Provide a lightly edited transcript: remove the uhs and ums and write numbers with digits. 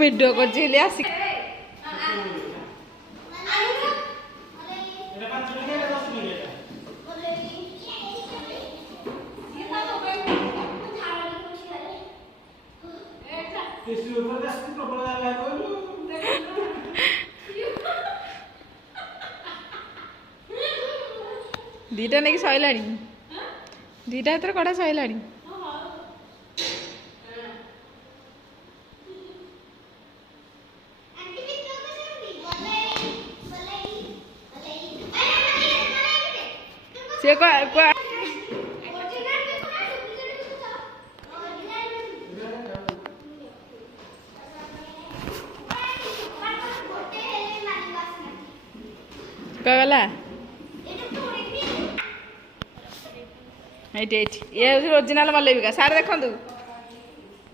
ଭିଡ଼ିଓ କରୁଛି ହେଲେ ଆସି दीटा नहीं सैला दीटा हाथ कड़ा सैला से गला ये ओरिजिनल मल्लविका सारे देखु